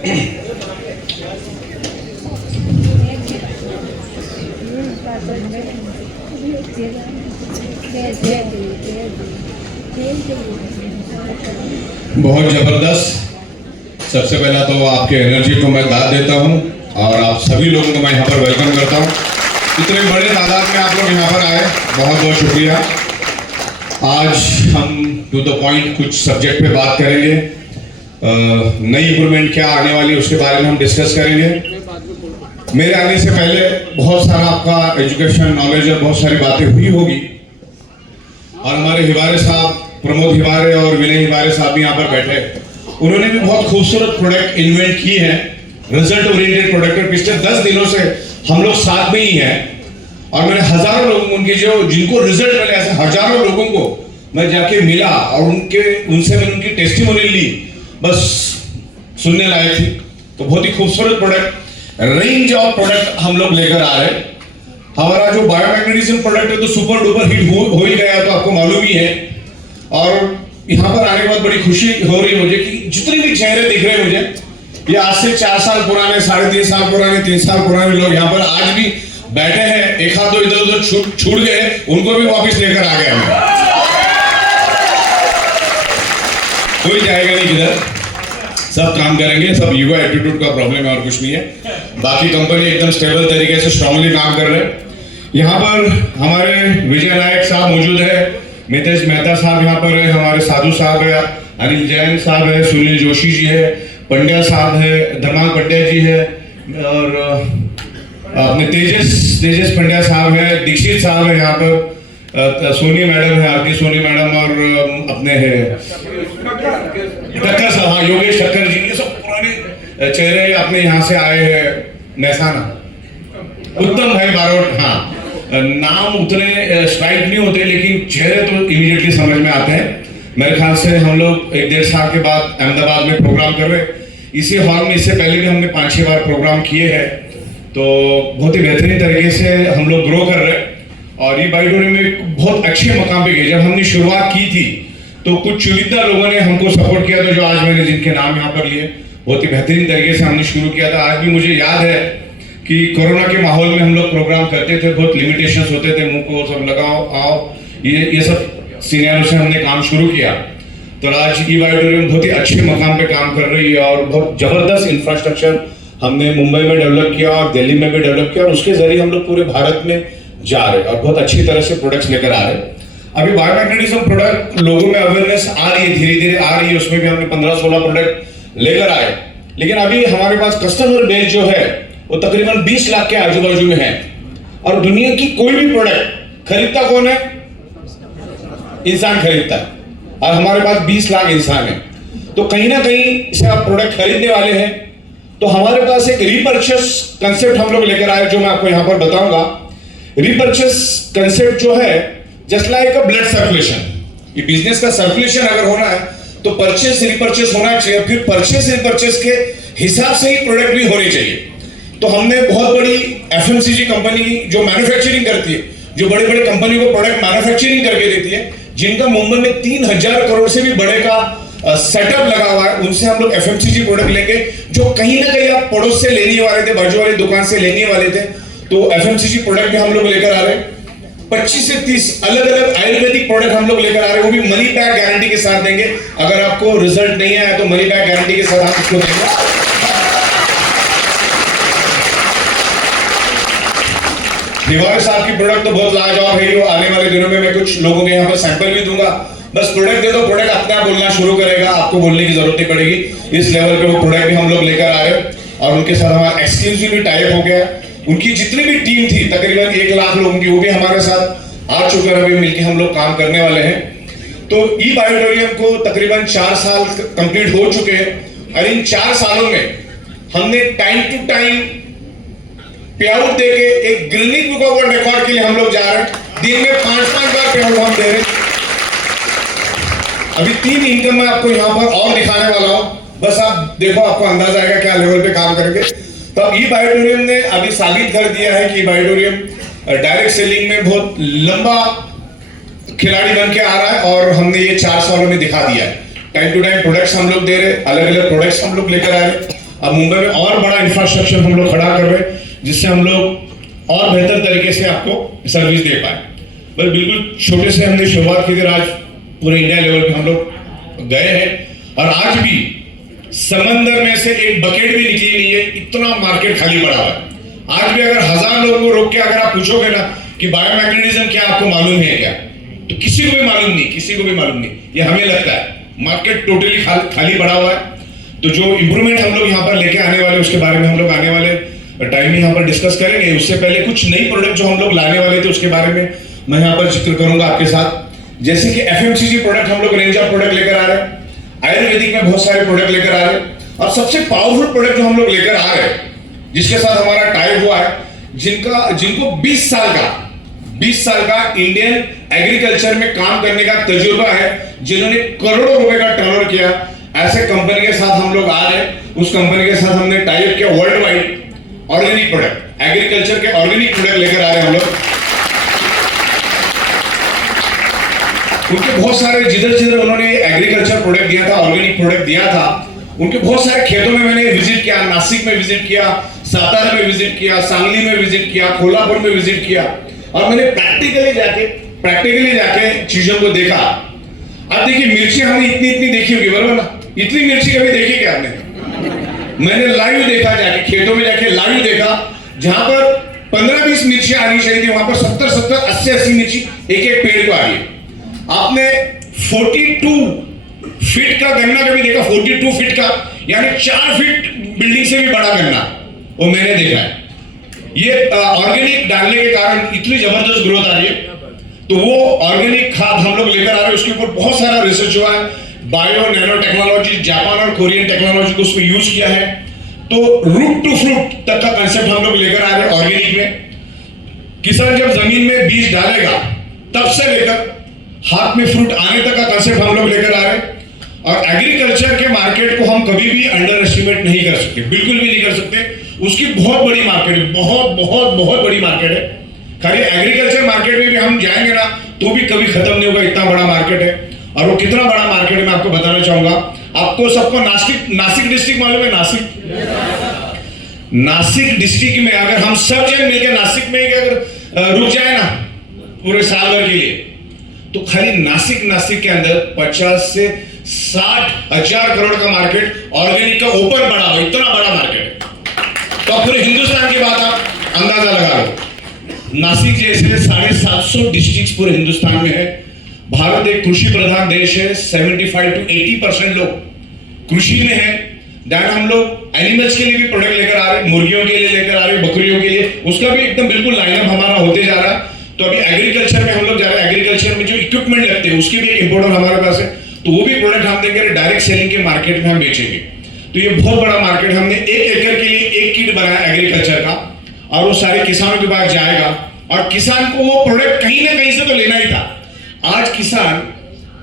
बहुत जबरदस्त। सबसे पहला तो आपके एनर्जी को मैं दाद देता हूं और आप सभी लोगों को मैं यहाँ पर वेलकम करता हूं। इतने बड़े तादाद में आप लोग यहाँ पर आए, बहुत बहुत शुक्रिया। आज हम टू द पॉइंट कुछ सब्जेक्ट पे बात करेंगे। नई इम्प्रूवमेंट क्या आने वाली है उसके बारे में हम डिस्कस करेंगे। मेरे आने से पहले बहुत सारा आपका एजुकेशन नॉलेज और बहुत सारी बातें हुई होगी और हमारे हिवारे साहब, प्रमोद हिवारे और विनय हिवारे साहब भी यहाँ पर बैठे, उन्होंने भी बहुत खूबसूरत प्रोडक्ट इन्वेंट की है, रिजल्ट ओरिएंटेड प्रोडक्ट। पिछले 10 दिनों से हम लोग साथ में ही हैं और मैंने हजारों लोगों उनके जिनको रिजल्ट मिले, ऐसे हजारों लोगों को मैं जाके मिला और उनसे मैंने उनकी टेस्टिमोनियल ली, बस सुनने लायक थी। तो बहुत ही खूबसूरत प्रोडक्ट, रेंज ऑफ प्रोडक्ट हम लोग लेकर आ रहे हैं। हमारा जो बायोमैग्नेटिज्म प्रोडक्ट है तो सुपर डुपर हिट हो ही गया, तो आपको मालूम ही है। और यहाँ पर आने के बाद बड़ी खुशी हो रही है मुझे कि जितने भी चेहरे दिख रहे हैं मुझे, ये आज से 4 साल पुराने, 3.5 साल पुराने, 3 साल पुराने लोग यहाँ पर आज भी बैठे हैं। एक हाथ तो इधर उधर छूट गए, उनको भी वापस लेकर आ गया मैं। कोई जाएगा नहीं किधर, सब काम करेंगे, सब ईगो एटीट्यूड का प्रॉब्लम है और कुछ नहीं है। बाकी कंपनी एकदम स्टेबल तरीके से स्ट्रांगली काम कर रहे हैं। यहाँ पर हमारे विजय नायक साहब मौजूद है, मितेश मेहता साहब यहाँ पर है, हमारे साधु साहब है, अनिल जैन साहब है, सुनील जोशी जी है, पंड्या साहब है, धर्माल पंड्या जी है और अपने तेजस पंड्या साहब है, दीक्षित साहब है यहाँ पर, सोनी मैडम है, आरती सोनी मैडम और अपने है ठक्कर साहब, हाँ योगेश ठक्कर जी, ये सब पुराने चेहरे अपने यहाँ से आए हैं। महसाना उत्तम भाई बारोट, हाँ नाम उतने स्ट्राइक नहीं होते लेकिन चेहरे तो इमीडिएटली समझ में आते हैं। मेरे ख्याल से हम लोग 1-1.5 साल के बाद अहमदाबाद में प्रोग्राम कर रहे हैं इसी हॉल में। इससे पहले भी हमने 5-6 बार प्रोग्राम किए हैं, तो बहुत ही बेहतरीन तरीके से हम लोग ग्रो कर रहे हैं और ये बाइडोरियम में बहुत अच्छे मकाम पे गए। जब हमने शुरुआत की थी तो कुछ चुनिंदा लोगों ने हमको सपोर्ट किया था, जो आज मैंने जिनके नाम यहाँ पर लिए, बहुत ही बेहतरीन तरीके से हमने शुरू किया था। आज भी मुझे याद है कि कोरोना के माहौल में हम लोग प्रोग्राम करते थे, बहुत लिमिटेशंस होते थे, मुंह को सब लगाओ आओ, ये सब सीनियरों से हमने काम शुरू किया। तो आज ई बाइडोरियम बहुत ही अच्छे मकाम पे काम कर रही है और बहुत जबरदस्त इंफ्रास्ट्रक्चर हमने मुंबई में डेवलप किया और दिल्ली में भी डेवलप किया और उसके जरिए हम लोग पूरे भारत में जा रहे हैं और बहुत अच्छी तरह से प्रोडक्ट्स लेकर आ रहे हैं। अभी बायोमैग्नेटिज्म प्रोडक्ट लोगों में अवेयरनेस आ रही है, धीरे धीरे आ रही है, उसमें भी हमने 15-16 प्रोडक्ट लेकर आए। लेकिन अभी हमारे पास कस्टमर बेस जो है वो तकरीबन 20 लाख के आजू बाजू में है और दुनिया की कोई भी प्रोडक्ट खरीदता कौन है? इंसान खरीदता है और हमारे पास 20 लाख इंसान है। तो कहीं ना कहीं से आप प्रोडक्ट खरीदने वाले हैं, तो हमारे पास एक रीपर्चेस कंसेप्ट हम लोग लेकर आए, जो मैं आपको यहां पर बताऊंगा। रीपर्चेस कंसेप्ट जो है जस्ट लाइक अ ब्लड सर्कुलेशन, ये बिजनेस का सर्कुलेशन अगर होना है तो परचेस रिपर्चेस होना चाहिए, फिर परचेस रिपर्चेस के हिसाब से ही प्रोडक्ट भी होने चाहिए। तो हमने बहुत बड़ी एफएमसीजी कंपनी जो मैन्युफैक्चरिंग करती है, जो बड़े बड़े कंपनी को प्रोडक्ट मैन्युफैक्चरिंग करके देती है, जिनका मुंबई में 3000 करोड़ से भी बड़े का सेटअप लगा हुआ है, उनसे हम लोग एफएमसीजी प्रोडक्ट लेंगे, जो कहीं ना कहीं आप पड़ोस से लेने वाले थे, बाजू वाली दुकान से लेने वाले थे, तो एफएमसीजी प्रोडक्ट भी हम लोग लेकर आ रहे हैं। 25 से 30 अलग अलग आयुर्वेदिक प्रोडक्ट हम लोग लेकर आ रहे हैं, वो भी मनी बैक गारंटी के साथ देंगे। अगर आपको रिजल्ट नहीं आया तो मनी बैक गारंटी के साथ हम उसको देंगे। हिवारे साहब की प्रोडक्ट तो बहुत लाजवाब है, आने वाले दिनों में मैं कुछ लोगों के यहाँ पर सैंपल भी दूंगा। बस प्रोडक्ट दे दो, प्रोडक्ट अपने आप बोलना शुरू करेगा, आपको बोलने की जरूरत नहीं पड़ेगी। इस लेवल पे वो प्रोडक्ट भी हम लोग लेकर आ रहे हैं और उनके साथ हमारा एक्सक्लूसिव भी टाइप हो गया। उनकी जितनी भी टीम थी तकरीबन 1 लाख लोगों की, वो भी हमारे साथ आ चुके हैं, अभी मिलकर हम लोग काम करने वाले हैं। तो ई बायोटोरियम को तकरीबन 4 साल कंप्लीट हो चुके हैं और इन 4 सालों में हमने टाइम टू टाइम पे आउट देके एक Guinness book of world record के लिए हम लोग जा रहे हैं। दिन में 5-5 बार पे आउट हम दे रहे हैं। अभी 3 इनकम मैं आपको यहाँ पर और दिखाने वाला हूँ, बस आप देखो, आपको अंदाजा आएगा क्या लेवल पे काम करेंगे। तो अब ई बायोटोरियम ने अभी साबित कर दिया है कि बायोटोरियम डायरेक्ट सेलिंग में बहुत लंबा खिलाड़ी बन के आ रहा है और हमने ये 4 सालों में दिखा दिया है। टाइम टू टाइम प्रोडक्ट्स हम लोग दे रहे, अलग अलग प्रोडक्ट्स हम लोग लेकर आ रहे अब मुंबई में और बड़ा इंफ्रास्ट्रक्चर हम लोग खड़ा कर रहे हैं, जिससे हम लोग और बेहतर तरीके से आपको सर्विस दे पाए। बस बिल्कुल छोटे से हमने शुरुआत की थी, आज पूरे इंडिया लेवल पे हम लोग गए हैं और आज भी समंदर में से एक बकेट भी निकली नहीं है, इतना मार्केट खाली पड़ा हुआ है। आज भी अगर 1000 लोगों को रोक के अगर आप पूछोगे ना कि बायोमैग्नेटिज्म क्या आपको मालूम है क्या, तो किसी को भी मालूम नहीं, किसी को भी मालूम नहीं। ये हमें लगता है मार्केट टोटली खाली पड़ा हुआ है। तो जो इंप्रूवमेंट हम लोग यहाँ पर लेके आने वाले उसके बारे में हम लोग आने वाले टाइम में यहाँ पर डिस्कस करेंगे। उससे पहले कुछ नई प्रोडक्ट जो हम लोग लाने वाले थे उसके बारे में मैं यहाँ पर जिक्र करूंगा आपके साथ। जैसे कि एफएमसीजी प्रोडक्ट हम लोग रेंज ऑफ प्रोडक्ट लेकर आ रहे हैं, आयुर्वेदिक में बहुत सारे प्रोडक्ट लेकर आ रहे हैं, और सबसे पावरफुल प्रोडक्ट जो हम लोग लेकर आ रहे हैं जिसके साथ हमारा टाइप हुआ है, जिनको 20 साल का इंडियन एग्रीकल्चर में काम करने का तजुर्बा है, जिन्होंने करोड़ों रुपए का टर्नओवर किया, ऐसे कंपनी के साथ हम लोग आ रहे हैं। उस कंपनी के साथ हमने टाइप किया, world wide organic product, agriculture के ऑर्गेनिक प्रोडक्ट लेकर आ रहे हैं हम लोग। उनके बहुत सारे जिधर उन्होंने एग्रीकल्चर प्रोडक्ट दिया था, ऑर्गेनिक प्रोडक्ट दिया था, उनके बहुत सारे खेतों में मैंने विजिट किया। नासिक में विजिट किया, सातारा में विजिट किया, सांगली में विजिट किया, कोल्हापुर में विजिट किया, और मैंने प्रैक्टिकली जाके चीजों को देखा। अब देखिए, मिर्ची हमने इतनी देखी होगी, बराबर ना? इतनी मिर्ची कभी देखी क्या आपने? मैंने लाइव देखा, जाके खेतों में जाके लाइव देखा, जहां पर 15-20 मिर्ची आनी चाहिए थी, वहां पर 70-70, 80-80 मिर्ची एक पेड़ को आ गई। आपने 42 फीट का गन्ना कभी देखा? 42 फीट का, यानी 4 फीट बिल्डिंग से भी बड़ा गन्ना, वो मैंने देखा है। ये ऑर्गेनिक डालने के कारण इतनी जबरदस्त ग्रोथ आ रही है। तो वो ऑर्गेनिक खाद हम लोग लेकर आ रहे हैं, उसके ऊपर बहुत सारा रिसर्च हुआ है। बायो नैनो टेक्नोलॉजी, जापान और कोरियन टेक्नोलॉजी को उसमें यूज किया है। तो रूट टू फ्रूट तक का कंसेप्ट हम लोग लेकर आ रहे हैं ऑर्गेनिक में। किसान जब जमीन में बीज डालेगा तब से लेकर हाथ में फ्रूट आने तक का कंसेप्ट हम लोग लेकर आ रहे हैं। और एग्रीकल्चर के मार्केट को हम कभी भी अंडर एस्टिमेट नहीं कर सकते, बिल्कुल भी नहीं कर सकते। उसकी बहुत बड़ी मार्केट है, बहुत बड़ी मार्केट है। खाली एग्रीकल्चर मार्केट में भी हम जाएंगे ना तो भी कभी खत्म नहीं होगा, इतना बड़ा मार्केट है। और वो कितना बड़ा मार्केट है मैं आपको बताना चाहूंगा। आपको सबको नासिक डिस्ट्रिक्ट मालूम है? नासिक डिस्ट्रिक्ट में अगर हम सब जन मिलकर नासिक में अगर रुक जाए ना पूरे साल भर के लिए, तो खाली नासिक के अंदर 50 से 60 हजार करोड़ का मार्केट ऑर्गेनिक का ओपन पड़ा हुआ, इतना बड़ा मार्केट है। तो पूरे हिंदुस्तान की बात आप अंदाजा लगा लो। नासिक जैसे 750 डिस्ट्रिक्ट पूरे हिंदुस्तान में है। भारत एक कृषि प्रधान देश है, 75 to 80% लोग कृषि में है। दैन हम लोग एनिमल्स के लिए भी प्रोडक्ट लेकर आ रहे हैं, मुर्गियों के लिए लेकर आ रहे हैं, बकरियों के लिए, उसका भी एकदम बिल्कुल लाइनअप हमारा होते जा रहा है। तो अभी एग्रीकल्चर में हम लोग जा रहे हैं, एग्रीकल्चर में जो इक्विपमेंट लगते हैं उसकी भी एक इंपोर्टर हमारे पास है। तो वो भी प्रोडक्ट हम देंगे, डायरेक्ट सेलिंग के मार्केट में हम बेचेंगे। तो ये बहुत बड़ा मार्केट। हमने 1 एकड़ के लिए एक किट बनाया एग्रीकल्चर का, और वो सारे किसानों के पास जाएगा, और किसान को वो प्रोडक्ट कहीं ना कहीं से तो लेना ही था। आज किसान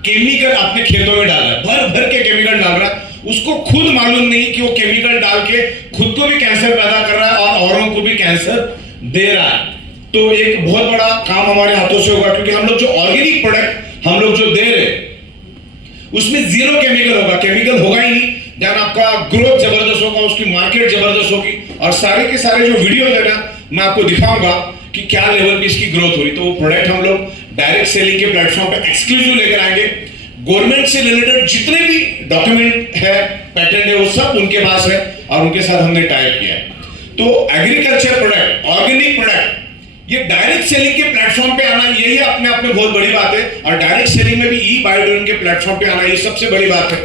केमिकल अपने खेतों में डाल रहा है, भर के केमिकल डाल रहा है, उसको खुद मालूम नहीं कि वो केमिकल डाल के खुद को भी कैंसर पैदा कर रहा है और औरों को भी कैंसर दे रहा है। तो एक बहुत बड़ा काम हमारे हाथों से होगा, क्योंकि हम लोग जो ऑर्गेनिक प्रोडक्ट हम लोग जो दे रहे उसमें 0 केमिकल होगा, केमिकल होगा ही नहीं। जब आपका ग्रोथ जबरदस्त होगा, उसकी मार्केट जबरदस्त होगी, और सारे के सारे जो वीडियो है ना मैं आपको दिखाऊंगा कि क्या लेवल पे इसकी ग्रोथ हो रही। तो वो प्रोडक्ट हम लोग डायरेक्ट सेलिंग के प्लेटफॉर्म पे एक्सक्लूसिव लेकर आएंगे। गवर्नमेंट से रिलेटेड जितने भी डॉक्यूमेंट है, पैटेंट है, वो सब उनके पास है, और उनके साथ हमने टाइप किया है। तो एग्रीकल्चर प्रोडक्ट, ऑर्गेनिक प्रोडक्ट, ये डायरेक्ट सेलिंग के प्लेटफॉर्म पे आना, यही अपने आप में बहुत बड़ी बात है। और डायरेक्ट सेलिंग में भी ई बायोड्रोन के प्लेटफॉर्म पे आना, ये सबसे बड़ी बात है।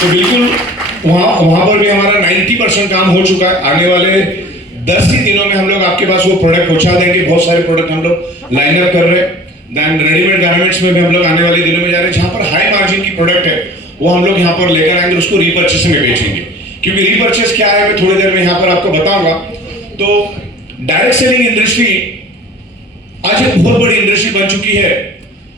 तो बिल्कुल वहां पर भी हमारा 90% काम हो चुका है। आने वाले 10 ही दिनों में हम लोग आपके पास वो प्रोडक्ट पहुंचा देंगे। बहुत सारे प्रोडक्ट हम लोग लाइन अप कर रहे हैं। देन रेडीमेड गारमेंट्स में भी हम लोग आने वाले दिनों में जा रहे हैं, जहां पर हाई मार्जिन की प्रोडक्ट है वो हम लोग यहाँ पर लेकर आएंगे, उसको रीपर्चेस में बेचेंगे। क्योंकि रीपर्चेस क्या है मैं थोड़ी देर में यहाँ पर आपको बताऊंगा। तो डायरेक्ट सेलिंग इंडस्ट्री आज एक बहुत बड़ी इंडस्ट्री बन चुकी है।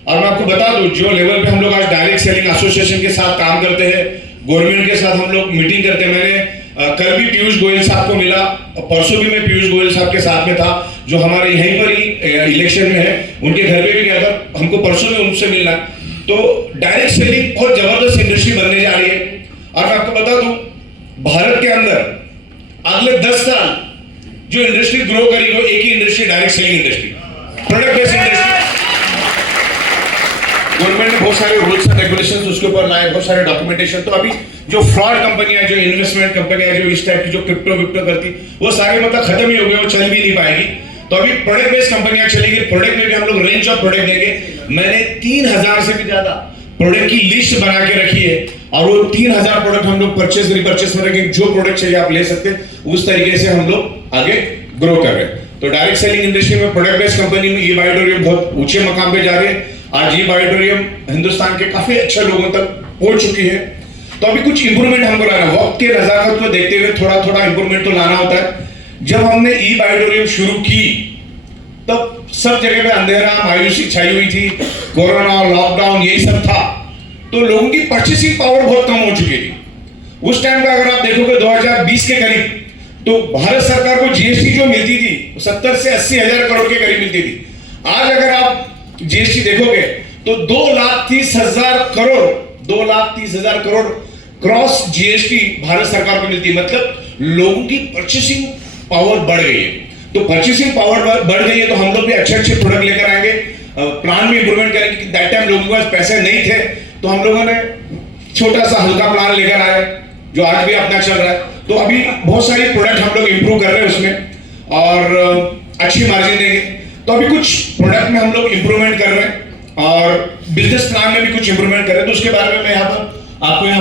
और मैं आपको बता दूं, जो लेवल पे हम लोग आज डायरेक्ट सेलिंग एसोसिएशन के साथ काम करते हैं, गवर्नमेंट के साथ हम लोग मीटिंग करते हैं। मैंने कल भी पीयूष गोयल साहब को मिला, और परसों भी मैं पीयूष गोयल साहब के साथ में था, जो हमारे यहीं पर ही इलेक्शन में है। उनके घर पे भी गया था, हमको परसों में उनसे मिलना। तो डायरेक्ट सेलिंग बहुत जबरदस्त इंडस्ट्री बनने जा रही है। और मैं आपको बता दूं, भारत के अंदर अगले 10 साल जो इंडस्ट्री ग्रो करेगी वो एक ही industry, direct selling industry, product based industry. Government ने बहुत सारे रूल्स एंड रेगुलेशंस उसके ऊपर लाए, बहुत सारे डॉक्यूमेंटेशन। तो अभी जो फ्रॉड कंपनियां, जो इन्वेस्टमेंट कंपनियां, जो इस टाइप की जो क्रिप्टो विप्टो करती, वो सारे मतलब खत्म ही हो गए, वो चल भी नहीं पाएगी। तो अभी प्रोडक्ट बेस्ड कंपनियां चलेगी। प्रोडक्ट में भी हम लोग रेंज ऑफ प्रोडक्ट देंगे। मैंने 3000 से भी ज्यादा प्रोडक्ट की लिस्ट बना के रखी है और वो 3000 प्रोडक्ट हम लोग परचेस रिपर्चेस में रखेंगे। जो प्रोडक्ट चाहिए आप ले सकते हैं, उस तरीके से हम लोग आगे ग्रो कर रहे हैं। तो डायरेक्ट सेलिंग इंडस्ट्री में, प्रोडक्ट बेस्ड कंपनी में ई-बायोटोरियम बहुत ऊंचे मकाम पे जा रहे हैं। आज ई-बायोटोरियम हिंदुस्तान के काफी अच्छे लोगों तक पहुंच चुकी है। तो अभी कुछ इंप्रूवमेंट हमको लाना है, वक्त के नजाकत को देखते हुए थोड़ा थोड़ा इंप्रूवमेंट तो लाना होता है। जब हमने ई-बायोटोरियम शुरू की तब सब जगह पे अंधेरा, मायूसी छाई हुई थी, कोरोना, लॉकडाउन, यही सब था। तो लोगों की परचेसिंग पावर बहुत कम हो चुकी थी उस टाइम का। अगर आप देखोगे 2020 के करीब, तो भारत सरकार को जीएसटी जो मिलती थी 70 से 80 हजार करोड़ के करीब मिलती थी। आज अगर आप जीएसटी देखोगे तो 2,30,000 करोड़, 2,30,000 करोड़ क्रॉस जीएसटी भारत सरकार को मिलती है। मतलब लोगों की परचेसिंग पावर बढ़ गई है। तो परचेसिंग पावर बढ़ गई है तो हम लोग भी अच्छे अच्छे प्रोडक्ट लेकर आएंगे, प्लान में इंप्रूवमेंट करेंगे। दैट टाइम लोगों के पास पैसे नहीं थे, तो हम लोगों ने छोटा सा हल्का प्लान लेकर आए जो आज भी अपना चल रहा है। तो अभी बहुत सारी प्रोडक्ट हम लोग इंप्रूव कर रहे हैं उसमें और अच्छी मार्जिन देंगे। तो अभी कुछ प्रोडक्ट में हम लोग इंप्रूवमेंट कर रहे हैं और बिजनेस प्लान में भी कुछ इंप्रूवमेंट कर रहे हैं। तो उसके बारे में मैं यहाँ पर आपको